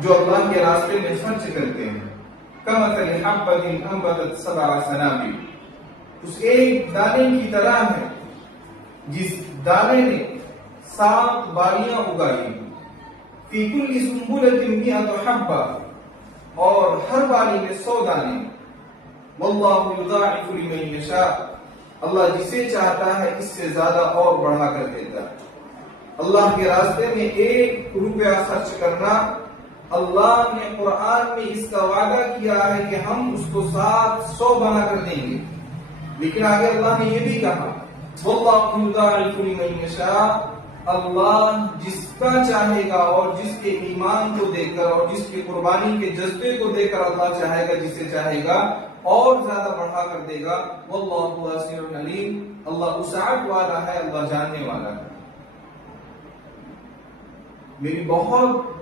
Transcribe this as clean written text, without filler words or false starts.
जो अल्लाह के रास्ते में खर्च करते हैं। कमसली हब्बतिन अंबतत सबअ सनाबिल, उस एक दाने की तरह है जिस दाने ने 7 बालियां उगाई। फी कुल्ली सुंबुलतिन मिअतु हब्बा, और हर बाली में 100 दाने। वल्लाहु युदाइफु लिमन यशा, अल्लाह जिसे चाहता है इससे ज्यादा और बढ़ा कर देता है। अल्लाह के रास्ते में 1 रुपया खर्च करना, अल्लाह ने कुरान में इसका वादा किया है कि हम उसको 700 बना कर देंगे। लेकिन आगे अल्लाह ने यह भी कहा, वल्लाहु युदाइफु लिमन यशा, अल्लाह जिसका चाहेगा और जिसके ईमान को देखकर और जिसके कुर्बानी के जज्बे को देखकर अल्लाह चाहेगा, जिसे चाहेगा और ज्यादा बढ़ा कर देगा। वल्लाहु वासिउन अलीम, अल्लाह उसाअत वाला है, अल्लाह जानने वाला है। मेरी बहुत